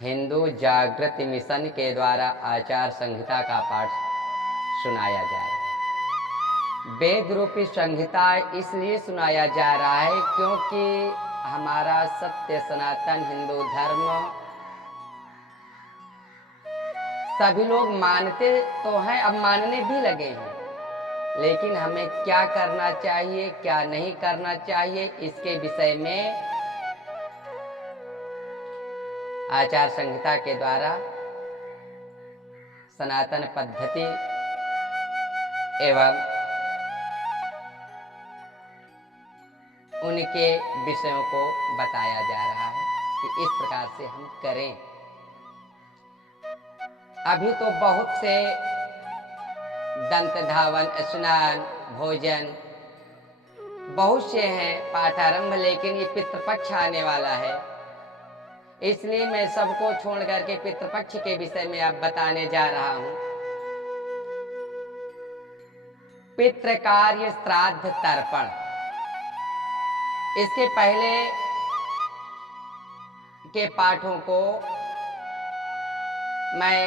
हिंदू जागृति मिशन के द्वारा आचार संहिता का पाठ सुनाया जा रहा है। वेद रूपी संहिता इसलिए सुनाया जा रहा है क्योंकि हमारा सत्य सनातन हिंदू धर्म सभी लोग मानते तो हैं, अब मानने भी लगे हैं, लेकिन हमें क्या करना चाहिए क्या नहीं करना चाहिए इसके विषय में आचार संहिता के द्वारा सनातन पद्धति एवं उनके विषयों को बताया जा रहा है कि इस प्रकार से हम करें। अभी तो बहुत से दंत धावन, स्नान, भोजन बहुत से हैं पाठारंभ, लेकिन ये पितृपक्ष आने वाला है, इसलिए मैं सबको छोड़ करके पितृपक्ष के विषय में अब बताने जा रहा हूं। पितृकार्य श्राद्ध तर्पण, इसके पहले के पाठों को मैं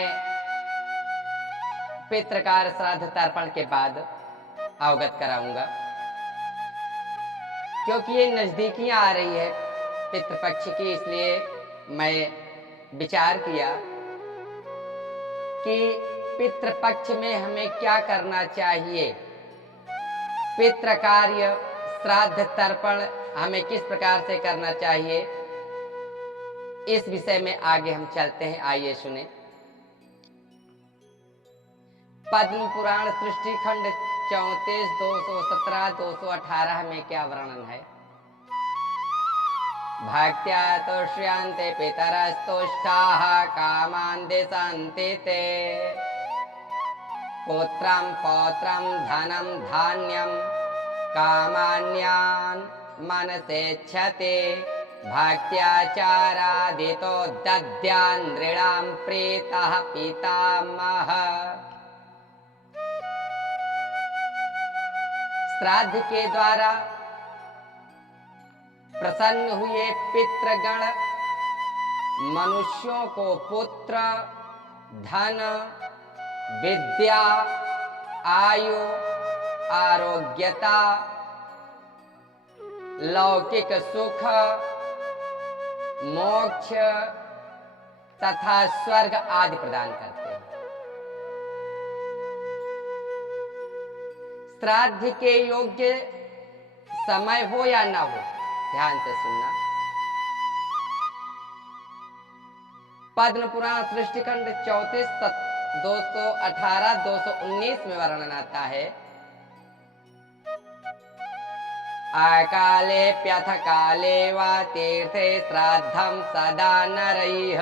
पितृकार्य श्राद्ध तर्पण के बाद अवगत कराऊंगा, क्योंकि ये नजदीकियां आ रही है पितृपक्ष की, इसलिए मैं विचार किया कि पितृपक्ष में हमें क्या करना चाहिए, पितृकार्य श्राद्ध तर्पण हमें किस प्रकार से करना चाहिए, इस विषय में आगे हम चलते हैं। आइए सुने। पद्म पुराण सृष्टि खंड 34, 217, 218 में क्या वर्णन है। भक्त्या तोष्यन्ते पितरस्तुष्टाः कामान् दिशन्ति ते, पुत्रं पौत्रं धनं धान्यं कामान्यान् मनसेच्छते, भक्त्याचारादितो दद्यान् नृणां प्रीतः पितामहः। श्राद्ध के द्वारा प्रसन्न हुए पितृगण मनुष्यों को पुत्र, धन, विद्या, आयु, आरोग्यता, लौकिक सुख, मोक्ष तथा स्वर्ग आदि प्रदान करते हैं। श्राद्ध के योग्य समय हो या ना हो, ध्यान से सुनना। पद्म पुराण सृष्टि खंड 34, 218, 219 में वर्णन आता है। अकालेऽप्यथ काले वा तीर्थे श्राद्धं सदा नरैः,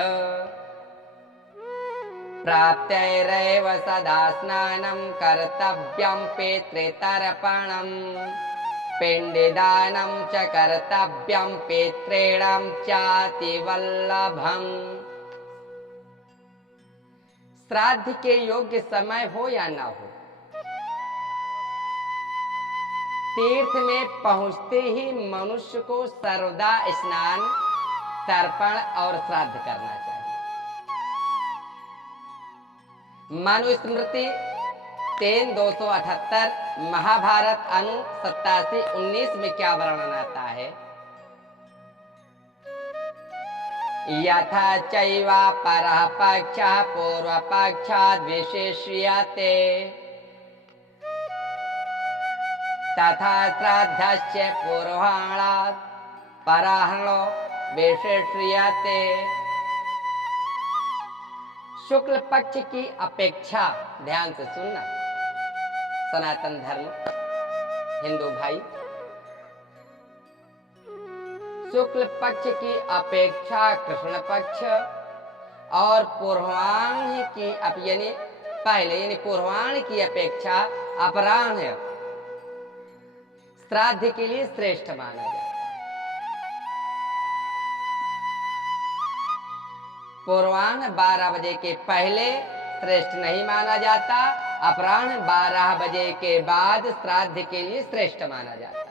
प्राप्त्यैरेव सदा स्नानं कर्तव्यं पितृतर्पणम्, पिण्डदानं च कर्तव्यं पितॄणां चातिवल्लभम्। श्राद्ध के योग्य समय हो या ना हो, तीर्थ में पहुंचते ही मनुष्य को सर्वदा स्नान, तर्पण और श्राद्ध करना चाहिए। मनुस्मृति 3:278, महाभारत अनु 87:19 में क्या वर्णन आता है। यथा चैवा परः पक्षः पूर्वपक्षाद् विशिष्यते, तथा श्राद्धस्य पूर्वाणात् पराह्नो विशिष्यते। शुक्ल पक्ष की अपेक्षा, ध्यान से सुनना सनातन धर्म हिंदू भाई, शुक्ल पक्ष की अपेक्षा कृष्ण पक्ष और पूर्वाह्न की यानी पहले यानी पूर्वाह्न की अपेक्षा अपराह्न श्राद्ध के लिए श्रेष्ठ माना जाता है। पूर्वाह्न 12 बजे के पहले श्रेष्ठ नहीं माना जाता, अपराह्न 12 बजे के बाद श्राद्ध के लिए श्रेष्ठ माना जाता है।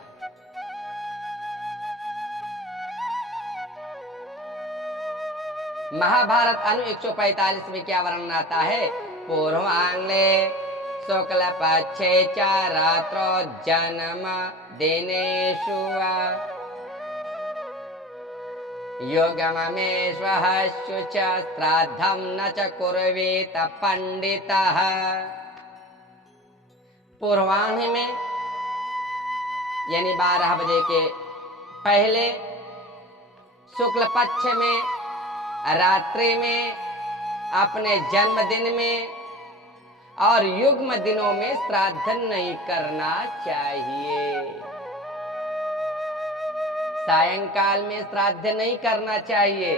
महाभारत अनु 145 में क्या वर्णन आता है? पूर्वांगले शुक्ल पक्षे च रात्रो जन्म दिनेषु योगममेश्वः शुच श्राद्धं न च कुर्वीत पंडितः। पूर्वाह्न में यानी 12 बजे के पहले, शुक्ल पक्ष में, रात्रि में, अपने जन्मदिन में और युग्म दिनों में श्राद्ध नहीं करना चाहिए। सायंकाल में श्राद्ध नहीं करना चाहिए।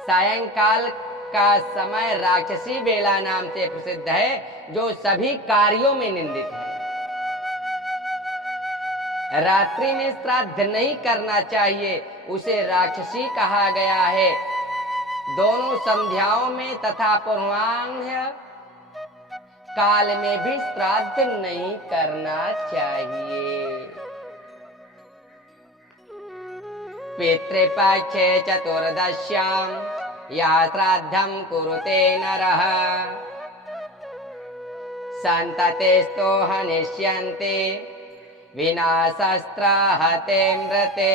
सायंकाल का समय राक्षसी बेला नाम से प्रसिद्ध है, जो सभी कार्यों में निंदित है। रात्रि में श्राद्ध नहीं करना चाहिए, उसे राक्षसी कहा गया है। दोनों संध्याओं में तथा पूर्वाह्न काल में भी श्राद्ध नहीं करना चाहिए। पितृपक्षे चतुर्दश्यां या श्राद्धं कुरुते नरः सन्ततेस्तो हनिष्यन्ते विना शस्त्र हते मृते।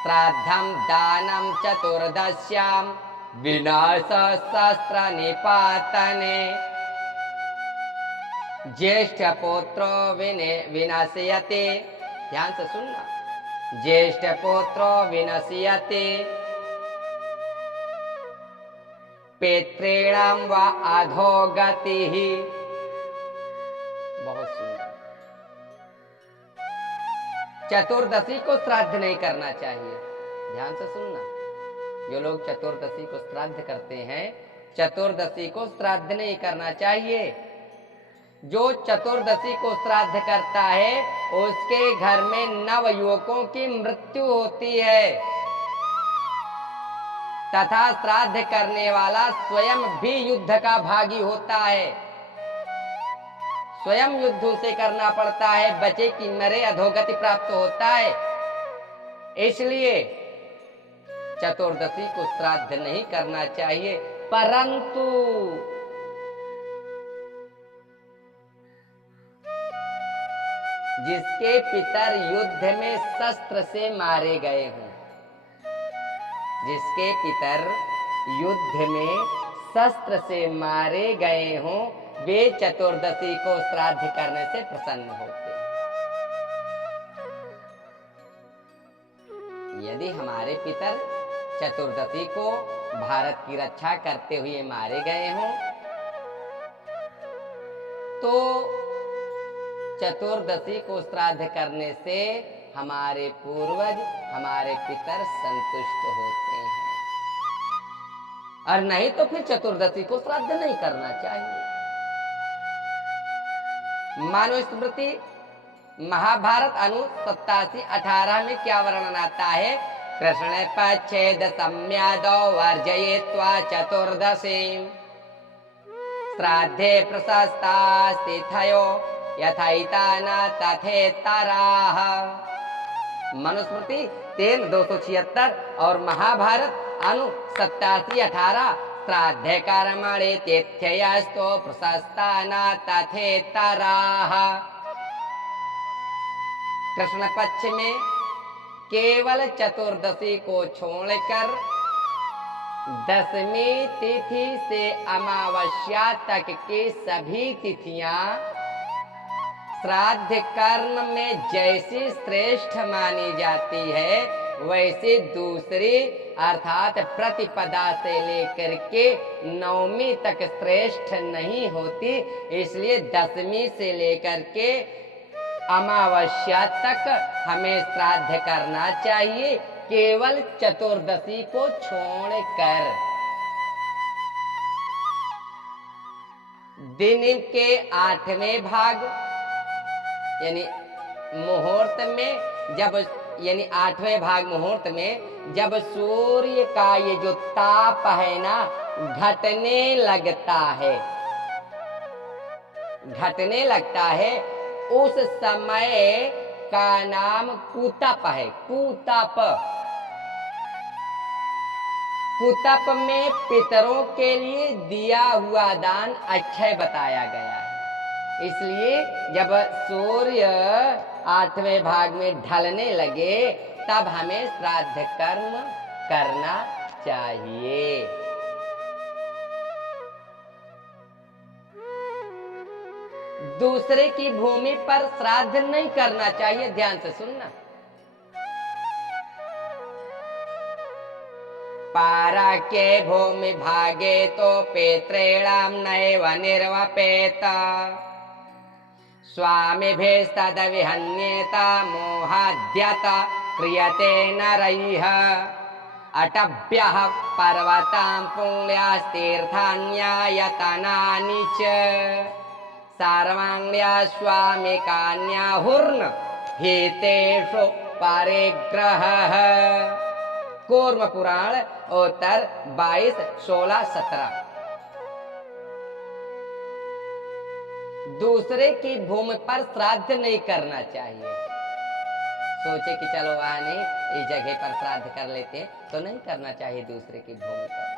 श्राद्धं दानं चतुर्दश्यां विना शस्त्र निपातने। ज्येष्ठ पुत्रो विनश्यते, ध्यान से सुनना, ज्येष्ठ पुत्रो विनश्यते पितॄणां वा अधोगतिः। बहुत सुंदर। चतुर्दशी को श्राद्ध नहीं करना चाहिए, ध्यान से सुनना। जो लोग चतुर्दशी को श्राद्ध करते हैं, चतुर्दशी को श्राद्ध नहीं करना चाहिए। जो चतुर्दशी को श्राद्ध करता है, उसके घर में नवयुवकों की मृत्यु होती है तथा श्राद्ध करने वाला स्वयं भी युद्ध का भागी होता है। स्वयं युद्ध से करना पड़ता है, बचे कि मरे अधोगति प्राप्त होता है। इसलिए चतुर्दशी को श्राद्ध नहीं करना चाहिए। परंतु जिसके पितर युद्ध में शस्त्र से मारे गए हों, जिसके पितर युद्ध में शस्त्र से मारे गए हों, वे चतुर्दशी को श्राद्ध करने से प्रसन्न होते हैं। यदि हमारे पितर चतुर्दशी को भारत की रक्षा करते हुए मारे गए हों, तो चतुर्दशी को श्राद्ध करने से हमारे पूर्वज, हमारे पितर संतुष्ट होते हैं। और नहीं तो फिर चतुर्दशी को श्राद्ध नहीं करना चाहिए। मनुस्मृति महाभारत अनु 87:18 में क्या वर्णन आता है? कृष्ण पक्षे दशम्यादौ वर्जयित्वा चतुर्दशीं श्राद्धे प्रशस्तास्तिथयो यथैता न तथेतराः। मनुस्मृति 13:276 और महाभारत अनु 87:18 श्राद्धे कर्मणि तिथ्ययस्तु प्रशस्ता न तथेतराः। कृष्ण पक्ष में केवल चतुर्दशी को छोड़कर दसवीं तिथि से अमावस्या तक की सभी तिथियां श्राद्ध कर्म में जैसी श्रेष्ठ मानी जाती है, वैसे दूसरी अर्थात प्रतिपदा से लेकर के नवमी तक श्रेष्ठ नहीं होती। इसलिए दसवीं से लेकर के अमावस्या तक हमें श्राद्ध करना चाहिए, केवल चतुर्दशी को छोड़कर। दिन के 8वें भाग यानी मुहूर्त में जब यानी 8वें भाग मुहूर्त में जब सूर्य का ये जो ताप है ना घटने लगता है, घटने लगता है, उस समय का नाम कुतप है। कुतप कुतप में पितरों के लिए दिया हुआ दान अक्षय बताया गया है। इसलिए जब सूर्य 8वें भाग में ढलने लगे तब हमें श्राद्ध कर्म करना चाहिए। दूसरे की भूमि पर श्राद्ध नहीं करना चाहिए। ध्यान से सुनना। पारा के भूमि भागे तो पितॄणां नैव निर्वपेत स्वामिभिस्तद विहन्येत मोहाद्यत क्रियते नरैः अटभ्यः पर्वतां पुण्यस्तीर्थान्यायतनानि च सर्वाण्यस्वामिकान्याहुर्न हितेषु परिग्रहः। कूर्म पुराण उत्तर 22, 16, 17। दूसरे की भूमि पर श्राद्ध नहीं करना चाहिए। सोचे कि चलो वहां नहीं, इस जगह पर श्राद्ध कर लेते हैं, तो नहीं करना चाहिए दूसरे की भूमि पर।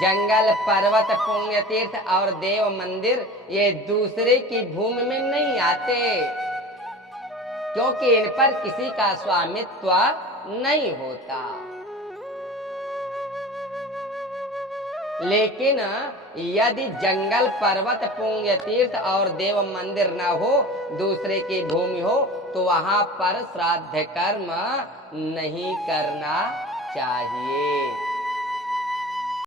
जंगल, पर्वत, पुण्य तीर्थ और देव मंदिर ये दूसरे की भूमि में नहीं आते, क्योंकि इन पर किसी का स्वामित्व नहीं होता। लेकिन यदि जंगल, पर्वत, पुण्य तीर्थ और देव मंदिर न हो, दूसरे की भूमि हो, तो वहां पर श्राद्ध कर्म नहीं करना चाहिए।